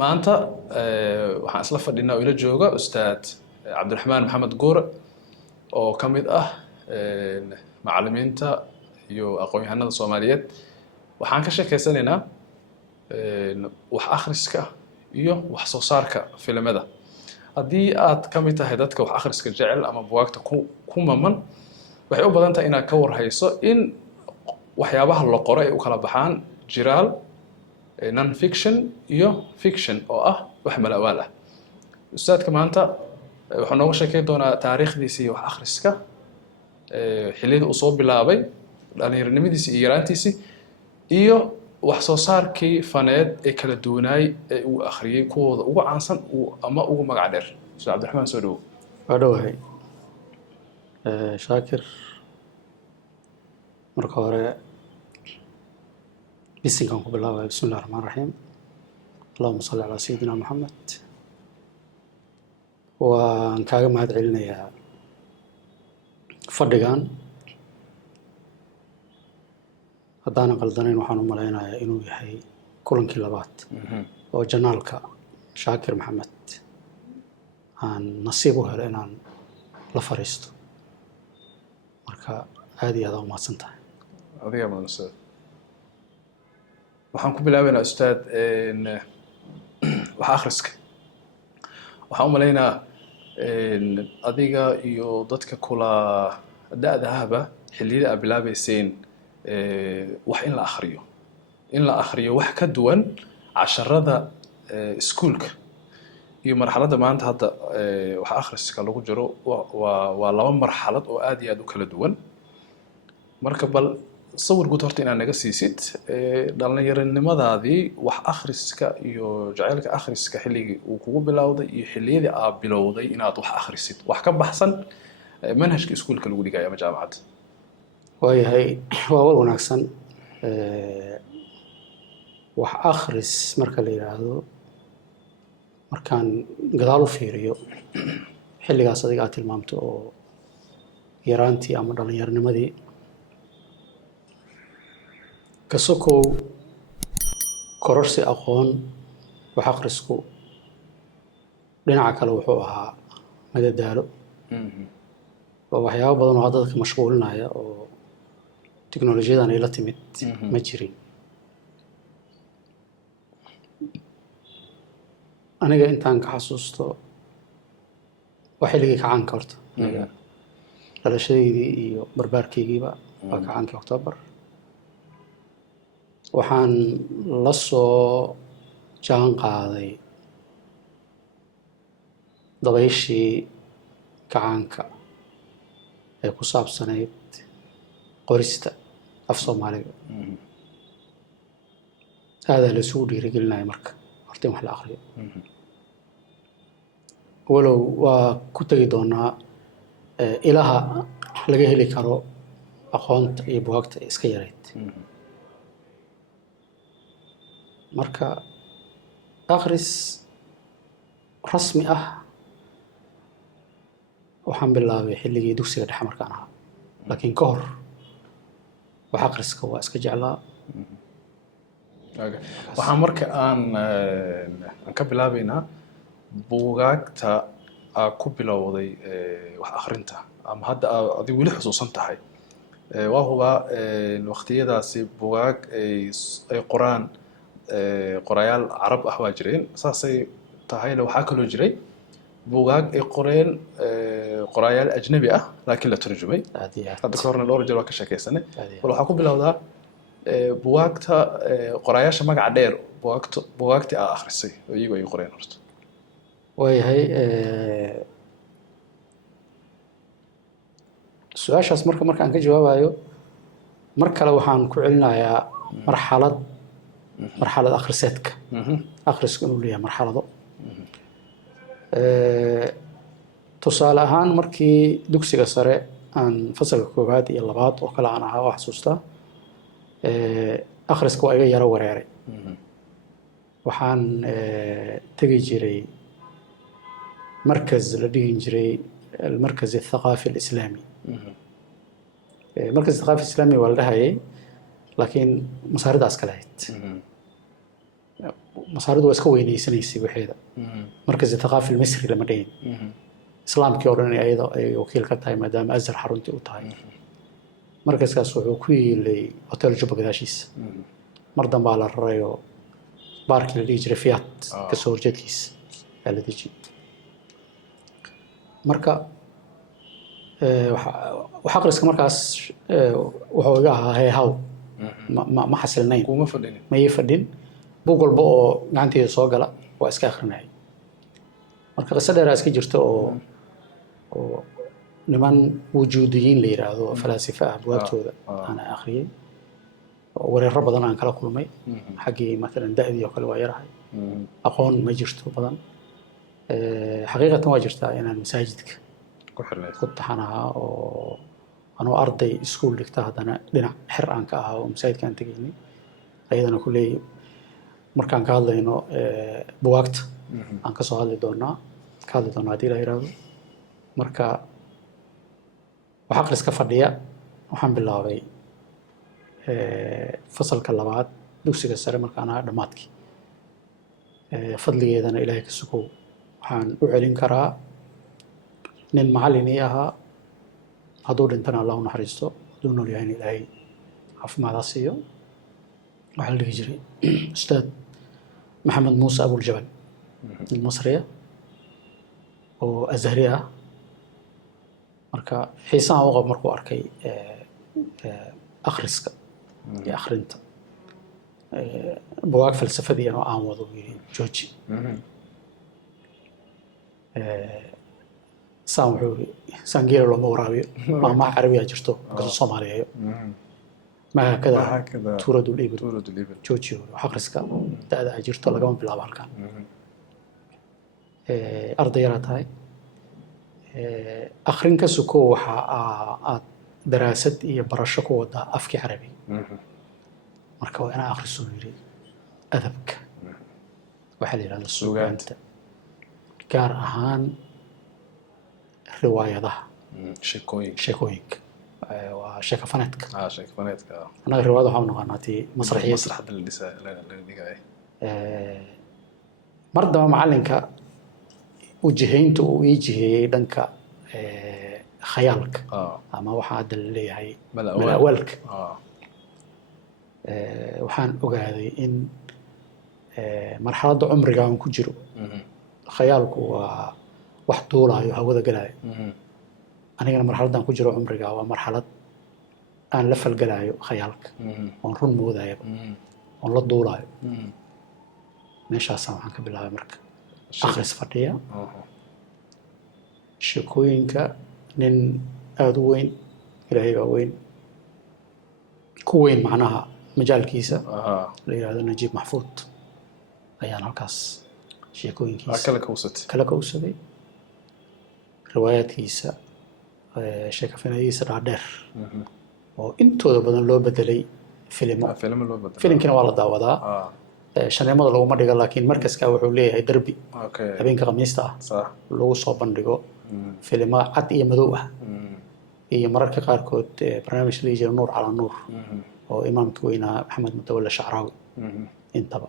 maanta waxaan isla fadhinaa oo ila jooga ustaad cabdiraxmaan maxamed guure oo ka mid ah macallimiinta iyo aqoon-yahanada Soomaaliyeed. waxaan ka sheekeysanaynaa wax akhriska iyo wax soo saarka filimada. haddii aad ka mid tahay dadka wax akhriska jecel ama bugaagta ku maman, waxay u badan tahay inaad ka warhayso in waxyaabaha la qoro ay u kala baxaan jiraal, non fiction iyo fiction oo ah wax malawaal ah. ustaadka maanta wuxuu nooga sheekeyn doonaa taariikhdiisii wax akhriska, xilliyadii uu soo bilaabay, dhalinyaronimadiisii iyo yaraantiisii, iyo wax soo saarkii faneed ee kala duwanaay ee uu akhriyay kuwooda ugu caansan ama ugu magac dheer. ustaad cabdiraxmaan, soo dhawow. waa dhowahay shaakir. marka hore bisinkan ku bilaabaya bismillahi raxmaan raxiim, allahuma salli calaa sayidina maxamed. waan kaaga mahad celinayaa fadhigan. haddaanan qaldanayn waxaan u malaynayaa inuu yahay kulankii labaad oo janaalka shaakir maxamed aan nasiib u helo inaan la fariisto. marka aad iyo aad u mahadsan tahay. adiga mudan ustaad. waxaan ku bilaabaynaa ustaad wax akhriska. waxaan u malaynaa adiga iyo dadka kula da'dahaba xilliyada aad bilaabayseen wax in la akhriyo wax ka duwan casharada iskuulka iyo marxaladda maanta hadda wax akhriska lagu jiro waa laba marxalad oo aad iyo aad u kala duwan. marka bal sawir guud horta inaad naga siisid dhalinyaronimadaadii wax akhriska iyo jacaylka akhriska xilligii uu kugu bilowday iyo xilliyadii aad bilowday inaad wax akhrisid, wax ka baxsan manhajka iskuulka lagu dhigayo ama jaamacadda. waayahay, waa war wanaagsan. wax akhris marka la yidhaahdo, markaan gadaal u fiiriyo xilligaas adiga aad tilmaamto oo yaraantii ama dhallinyaronimadii, ka sokow kororsi aqoon, wax akhrisku dhinaca kale wuxuu ahaa madadaalo oo waxyaabo badan oo dadka mashquulinaya oo teknolojiyadan ay la timid ma jirin. aniga intaan ka xasuusto waa xilligii kacaanka horta. aniga dhalashadeydii iyo barbaarkeygiiba waa kacaankii Oktoobar. waxaan la soo jaan qaaday dabayshii kacaanka ee ku saabsanayd qorista af Soomaaliga. aadaa la isugu dhiirigelinaya marka horta in wax la akhriyo. walow waa ku tegi doonaa ilaha laga heli karo aqoonta iyo bugaagta iska yarayd. marka akhris rasmi ah waxaan bilaabay xilligii dugsiga dhexe markaan ahaa, laakiin ka hor wax akhriska waa iska jeclaa. waxaan marka aan ka bilaabaynaa buugaagta aad ku bilowday wax akhrinta ama hadda aad weli xusuusan tahay. waa hubaa waqtiyadaasi buugaag ay qoraan qorayaal carab ah waa jireen, saasay tahayna waxaa kaloo jiray buugaag ay qoreen qorayaal ajnabi ah laakiin la turjumay. hadda ka horna dhowr jeer waa ka sheekaysanay. bal waxaa ku bilowdaa buugaagta qorayaasha magaca dheer, buugaagtii aad akhrisay oo iyagu ay qoreen horta. waayahay, su-aashaas markaan ka jawaabayo mar kale waxaan ku celinayaa marxalad akhriseedka. akhrisku inuu leeyahay marxalado. tusaale ahaan markii dugsiga sare aan fasalka koowaad iyo labaad oo kale aan ahaa, waa xasuustaa akhriska waa iga yaro wareeray. waxaan tegi jiray markaz la dhihi jiray almarkaz athaqaafi alislaami. markaz athaqaafi alislaami waa la dhahayay, laakiin masaariddaas kale ahayd. masaaridu waa iska weynaysanaysay waxeeda markasi thaqaafi almisri lama dhahin islaamkii oo dhan ayada ay wakiil ka tahay maadaama azhar xaruntii u tahay markaskaas wuxuu ku yiilay hotel Juba gadaashiisa mar dambaa la rarayoo baarkii la dhihi jiray Fiat kasoo horjeedkiisa aa la dejiyey marka waxa aqriska markaas wuxuu iga ahaa heehaw ma xasilnayn kuma fadhin ma ii fadhin buug walba oo gacanteeda soo gala waa iska akhrinayay marka qiso dheeraa iska jirta oo niman wujuudiyiin la yiraahdo falaasifa ah buugtooda aan akhriyay oo wareero badan aan kala kulmay xaqii مثلا da'dii oo kale waa yarahay aqoon ma jirto badan xaqiiqatan waa jirtaa inaan masaajidka ku xirnay ku taxanaha oo anoo arday iskuul dhigta haddana dhinac xir aan ka ahaa oo masaajidka aan tegaynay ayadana kuley markaan ka hadlayno buwaagta aan kasoo hadli doonaa haddii la yiraahdo marka waxa akhriska fadhiya waxaan bilaabay fasalka labaad dugsiga sare markaan ahaa dhammaadkii fadligeedana ilaahay ka sugow waxaan u celin karaa nin macallin ii ahaa hadduu dhintana allah u naxariisto hadduu nool yahayna ilaahay caafimaad ha siiyo waxaa la dhihi jiray ustaad maxamed muuse abuljabal nin masriya oo azhari ah marka xiisaha u qab markuu arkay akhriska iyo akhrinta buwaag falsafadii oo aan wado yiri jooji saan wuxuu yiri sangeelo looma waraabiyo maama carabiya jirto kasoo Soomaaliyeeyo ma kada tuuradul ibn jooji akhriska da'da jirto lagama bilaabo halkan ardayda tahay akhrin ka suko waxa aad daraasad iyo barasho ku wada afkii carabi marka waa inaan akhriso yiri adabka waxa la yiraahdo suugaanta gaar ahaan riwaayadaha sheekooyinka waa sheeko faneedka anaga riwaayada waxaan naqaanaa tii masraxiyada la dhigay mar daba macallinka وجهينته ويجهي دنك خيالك أما واحد اللي هي ملأولك وحان أقعد إن مرحلة عمري قام كجرو خيالك وواحد طولة يهوذا قلاي أنا مرحلة دام كجرو عمري قام ومرحلة أنا لف القلاي خيالك ونرن موذا ونلا طولة مش أسمع عنك بالله مركب akhris fadhiya sheekooyinka nin aad u weyn ilaahay baa weyn ku weyn macnaha majaalkiisa la yiraahdo Najiib Maxfuud ayaan halkaas sheekooyinkiisa kala kowsaday riwaayadkiisa sheekooyinkiisa dhaadheer oo intooda badan loo bedelay filimkina waa la daawadaa shaneemada laguma dhigo laakiin markaska wuxuu leeyahay darbi habeenka khamiista ah lagu soo bandhigo filimo cad iyo madow ah iyo mararka qaarkood barnaamij la yiraahdo Nuur cala Nuur oo imaamka weynaa Maxamed Mutawalla Shacraawi intaba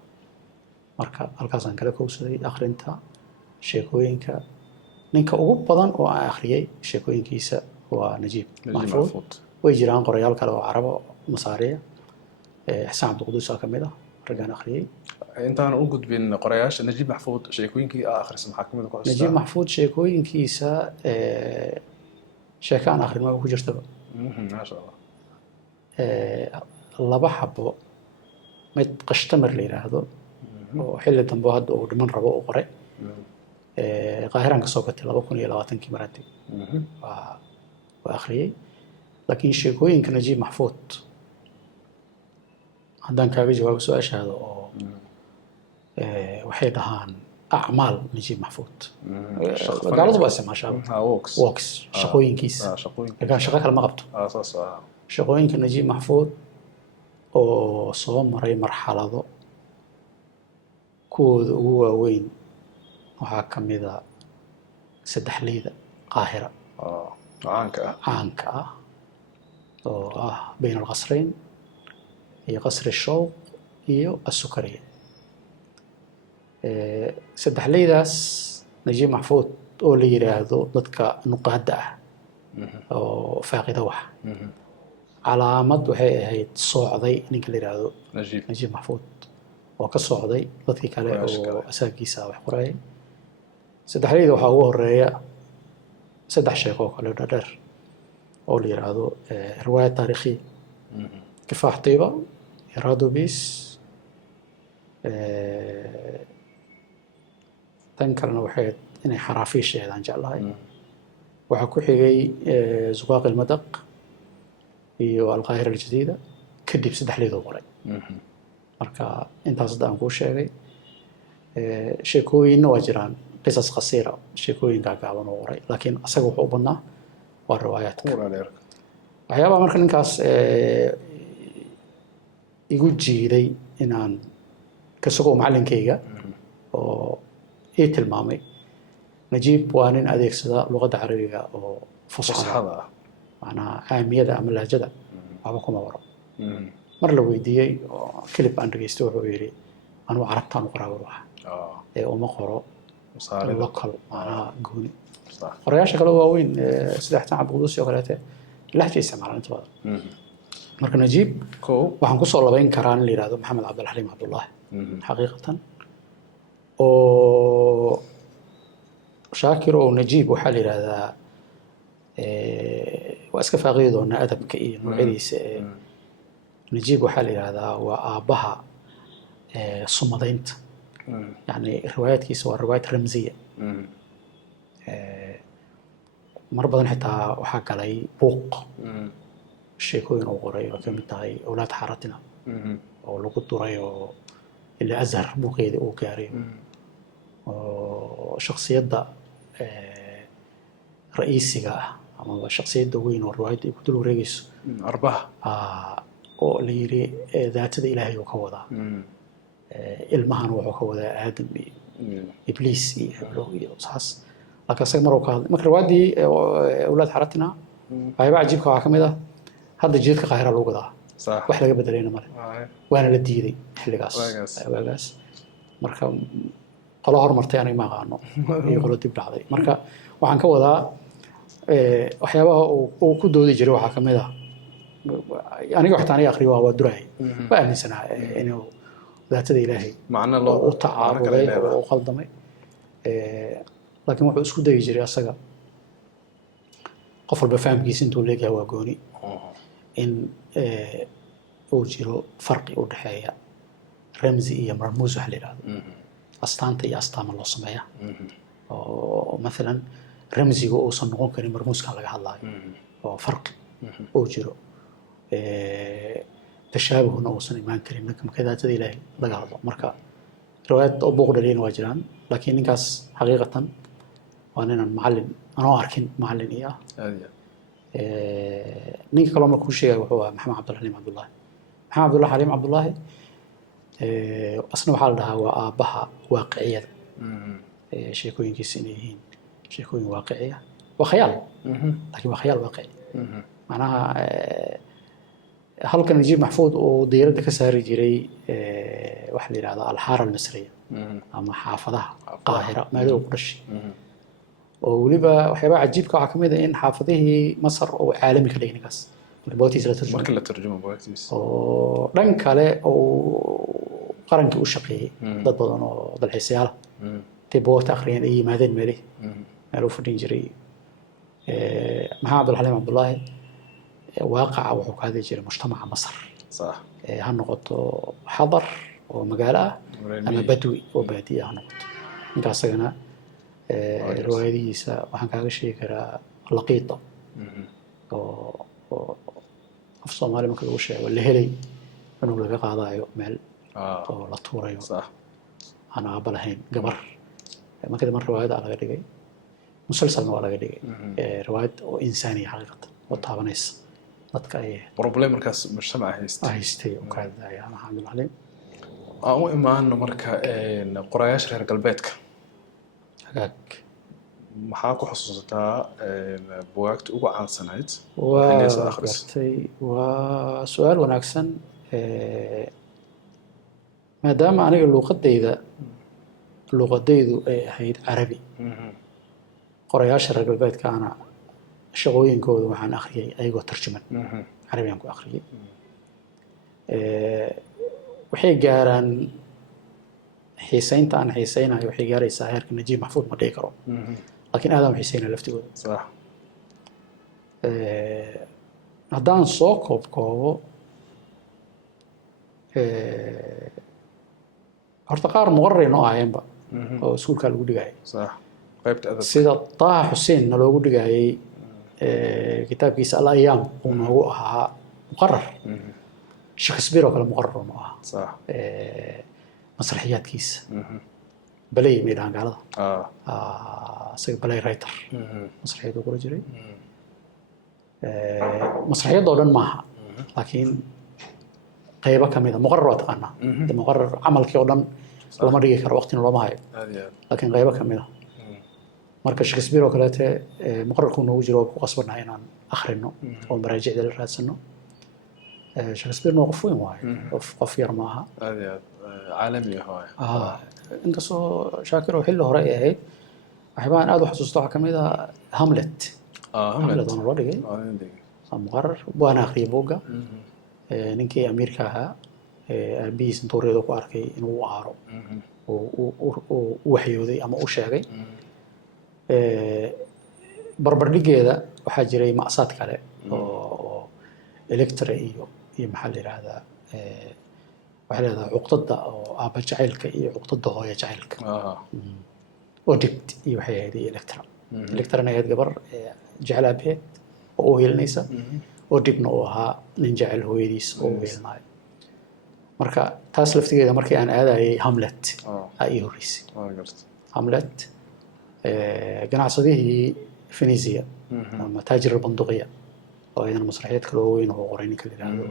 marka halkaas aan kala kowsaday akhrinta sheekooyinka ninka ugu badan oo aan akhriyay sheekooyinkiisa waa Najiib Maxfuud way jiraan qorayaal kale oo carabo masaariya Xasaan Abduqudus ka mid ah رجعنا أخري. أنت أنا أوجد بين قرياش نجيب محفوظ شيكوين كي آخر اسم حاكم ذكر. نجيب محفوظ شيكوين كيسا شيكان آخر ما هو جرتبه. ما شاء الله. الله بحبه متقشتمر لي هذا. وحلة تنبهد أو من ربع قري. قاهرة كسوقت الله بكون يلاواتن كمراتي. وآخري. لكن شيكوين كنجيب محفوظ. haddaan kaaga jawaabo su'aashaada oo waxay dhahaan acmaal Najiib Maxfuud gaaladu baa isticmaashaa works shaqooyinkiisa lakin shaqo kale ma qabto shaqooyinka Najiib Maxfuud oo soo maray marxalado kuwooda ugu waaweyn waxaa ka mid a saddexleyda qaahira caanka ah oo ah bayn alqasrayn iyo qasri shawq iyo asukariya saddexleydaas najiib maxfuud oo la yiraahdo dadka nuqaadda ah oo faaqida wax calaamad waxay ahayd soocday ninka la yiraahdo najiib maxfuud oo ka socday dadkii kale oo asaagiisa wax qorayay saddexleyda waxaa ugu horeeya saddex sheeko oo kale dheer oo la yiraahdo riwaayad taariikhi kifaax tiiba iradobis tan kalena waxay inay xaraafiisheedaan jeclahay waxaa ku xigay zuqaaq ilmadaq iyo alqaahira aljadiida kadib saddexleedoo qoray marka intaas hadda aan kuu sheegay sheekooyinna waa jiraan qisas qasiira sheekooyin gaagaaban oo qoray laakiin asaga wuxuu u badnaa waa riwaayaadka waxyaabaha marka ninkaas igu jiiday inaan kasagoo macalinkayga oo ii tilmaamay najiib waa nin adeegsada luqadda carabiga oo fusxada ah macnaha caamiyada ama lahjada waxba kuma waro mar la weydiiyey oo kilib aan dhageystay wuxuu yidhi anuu carabtaan u qoraa waruuxa ee uma qoro local macnaha gooni qorayaasha kale waaweyn sida xasan cabdiquduusi oo kaleete lahja isticmaalaan inta badan marka najiib waxaan kusoo labayn karaa in la yidhahdo maxamed cabdilxaliim cabdullaahi xaqiiqatan oo shaakir oo najiib waxaa la yidhahdaa waa iska faaqidi doonaa adabka iyo noocyadiisa najiib waxaa la yidhahdaa waa aabbaha sumadaynta yani riwaayaadkiisa waa riwaayad ramziya mar badan xitaa waxaa galay buuq sheekooyin uu qoray oo kamid tahay awlaad xaaratina oo lagu duray oo ilaa azhar buuqeeda uu gaaray oo shaksiyadda ra'iisiga ah ama shaksiyadda weyn oo riwaayadda ay ku dul wareegayso arbaha oo la yiri daatada ilaahay uu ka wadaa ilmahan wuxuu ka wadaa aadam iyo ibliis iyo heblow iyo saas laakiin isaga maruu ka hadlay marka riwaayaddii awlaad xaaratina waxyaaba cajiibka waxaa ka mid ah hadda jidadka qaahira lagu gadaa wax laga bedelayna male waana la diiday xilligaas waagaas marka qolo hormartay aniga ma aqaano iyo qolo dib dhacday marka waxaan ka wadaa waxyaabaha uu ku doodi jiray waxaa ka mid ah aniga waxtaan aniga akhriyo waa durayay waa aaminsanaa inuu daatada ilaahay u tacaaruday oo u qaldamay laakiin wuxuu isku dayi jiray asaga qof walba fahamkiisa intuu leeyahay waa gooni in uu jiro farqi u dhexeeya ramzi iyo marmuus waxa la yidhahdo astaanta iyo astaama loo sameeya oo maalan ramziga uusan noqon karin marmuuskan laga hadlaayo oo farqi uu jiro tashaabuhuna uusan imaan karin marka daatada ilaahay laga hadlo marka riwaayad oo buuq dhaliyana waa jiraan laakiin ninkaas xaqiiqatan waa ninaan macallin anoo arkin macallin iyo ah ninka kaloo markuu sheegay wuxuu ahaa maxamed cabdilxaliim cabdullaahi maxamed cabdilxaliim cabdullaahi asna waxaa la dhahaa waa aabbaha waaqiciyada sheekooyinkiisa inay yihiin sheekooyin waaqiciya waa khayaal laakiin waa khayaal waaqici macnaha halka najiib maxfuud uu diiradda ka saari jiray waxa la yidhahdaa alxaara almisriya ama xaafadaha qaahira maadoo ku dhashay oo weliba waxyaabaha cajiibka waxaa ka mid ah in xaafadihii masar oo caalami ka dhigay ninkaas marka la tarjumo oo dhan kale oo qarankii u shaqeeyey dad badan oo dalxiisayaal intay boorta akhriyeen ay yimaadeen meel u fadhin jiray maxamed cabdilxaliim cabdullaahi waaqaca wuxuu ka hadli jiray mujtamaca masar ha noqoto xadar oo magaalo ah ama badwi oo baadiye ha noqoto ninka asagana riwaayadihiisa waxaan kaaga sheegi karaa laqiita oo af soomaali marka lagu sheego la helay inuu laga qaadayo meel oo la tuurayo aan aabba lahayn gabar marka dambe riwaayada laga dhigay musalsalna waa laga dhigay riwaayad oo insaaniya xaqiiqatan oo taabanaysa dadka ay problem markaas mujtamaca haystay oo ka hadlaya maxamed macalin aan u imaano marka qorayaasha reer galbeedka hagaag maxaa ku xasuusataa buugaagta ugu caansanayd waa gartay waa su-aal wanaagsan maadaama aniga luuqadayda luqadaydu ay ahayd carabi qorayaasha reer galbeedkaana shaqooyinkooda waxaan akhriyay ayagoo tarjuman carabiyaan ku akhriyay waxay gaaraan xiisaynta aan xiisaynayo waxay gaaraysaa heerka najiib maxfuud ma dhihi karo laakiin aadaan u xiisaynaya laftigooda haddaan soo koobkoobo horta qaar muqararay noo ahayeenba oo iskuulkaa lagu dhigayay sida Taha Xuseen na loogu dhigayay kitaabkiisa al-ayaam uu noogu ahaa muqarar Shakespeare oo kale muqarar uu ahaa masraxiyaadkiisa balay meedaan gaalada isaga balay writer masraxiyad uu qori jiray masraxiyad oo dhan maaha laakiin qaybo ka mid ah muqarar waa taqaanaa muqarar camalkii oo dhan lama dhigi karo waqtina looma hayo laakiin qaybo ka mid ah marka Shakespeare oo kaleete muqararku noogu jiro ku qasbanahay inaan akhrino oo maraajicda la raadsano Shakespeare qof weyn waaye qof yar maaha caalami ah inkastoo Shaakir oo xilli hore ay ahayd waxbaan aad u xasuusto waxa ka mid ah Hamlet Hamlet oo loo dhigay muqarar baan akhriyay buugga ninkii amiirka ahaa aabihiis intuu reedo ku arkay inuu aaro oo waxyooday ama u sheegay barbardhigeeda waxaa jiray ma'saad kale oo Electra iyo maxaa la yiraahdaa waxaa la yiraahdaa cuqdada oo aaba jacaylka iyo cuqdada hooyo jacaylka oo dibt iyo waxay ahayd Electra ayad gabar jecel aabeed oo u helinaysa oo dibna oo ahaa nin jecel hooyadiis oo u helnaayo marka taas laftigeeda markii aan aadayay Hamlet ay horeysay Hamlet ganacsadihii Fenisia ama taajir banduqiya oo ayana masraxiyad kale oo weyn oo qoray ninka la yiraahdo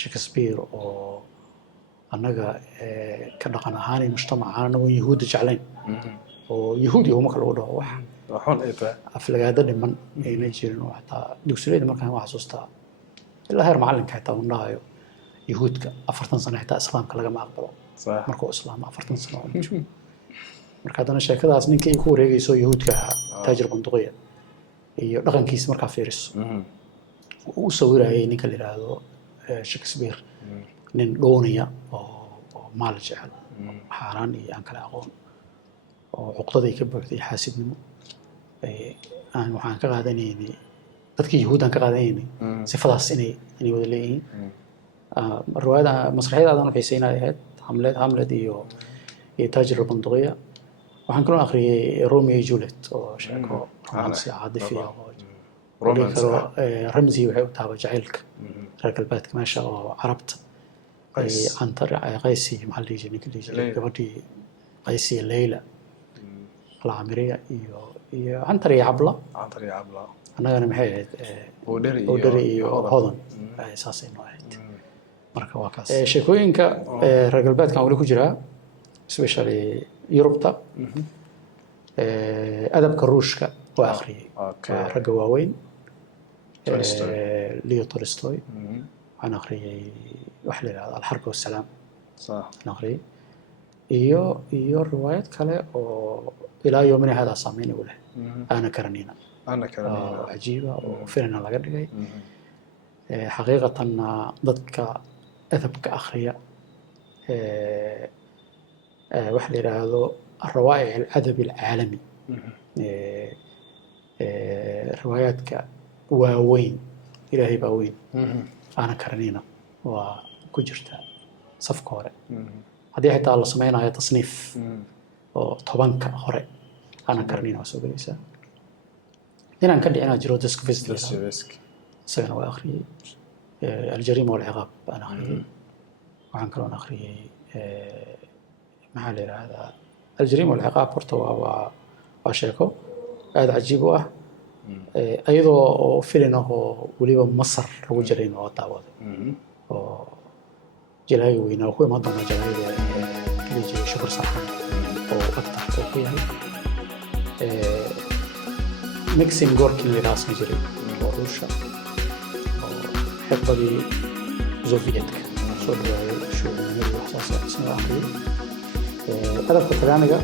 Shakespeare oo annaga ka dhaqan ahaan mujtamacaana oo yahuud jeclayn oo yahuudi uma kala wado wax waxaan ay tahay aflagaada dhiman ayna jirin oo xataa dugsiyeed markaan wax xasuustaa ilaa heer macalinka xitaa uu dhahayo yahuudka 40 sano xitaa islaamka laga ma aqbalo markuu islaam 40 sano marka hadana sheekadaas ninkii ku wareegayso yahuudka taajir banduqiya iyo dhaqankiisa markaa fiiriso uu sawirayay ninka la yiraahdo Shakespeare nin doonaya oo maal jecel xaraan iyo aan kala aqoon oo cuqdada ka buuxday xaasidnimo aan waxaan ka qaadanaynay dadkii yahuudan ka qaadanaynay sifadaas inay wada leeyihiin riwaayada masraxiyadaan waxay siinayeen Hamlet iyo taajir banduqiya waxaan kaloo akhriyay Romeo and Juliet oo sheeko romansi caadifi ah رمزي وحيو تابع جعلك رجل بات كماشة وعربت عن طريق قيسي محل يجي نقول يجي قبضي قيسي الليلة العامرية عن طريق عبلة أنا محيد ودري وهذا أساسي واحد مركب واقع شكوين ك رجل بات كان ولي كجرا سبيشالي يوروبتا أدب كروشك وآخري رجواوين ليو تولستوي أنا أخري وحلي على الحرب والسلام صح أنا أخري إيو روايات كله إلى يومنا هذا صامين وله أنا كرنينا عجيبة وفينا لقد جاي حقيقة ضدك أذب كأخرية وحلي هذا الروائع الأدب العالمي روايات واوين إلهي باوين أنا كرنينا وكجرتها صفقة هوري هذه حتى الله سمعنا هي تصنيف طبانك هوري أنا كرنينا وسوق ليس هنا كان أنا جرو ديسك فيزيت سنة وآخري الجريمة والعقاب أنا آخري وعن كلون آخري محل هذا الجريمة والعقاب برتوا وشيكو هذا عجيبه أيضا فيلنه وليبا مصر لو جرين وطاوة جلاي وينا وكل ما ضمن جلاي كليجي شكر صحن أو أكتر توقيها ميكسين غوركين اللي راس مجري وروشا حقبي زوفيتك شو شو من الوحصات سنة آخرين adabka talyaaniga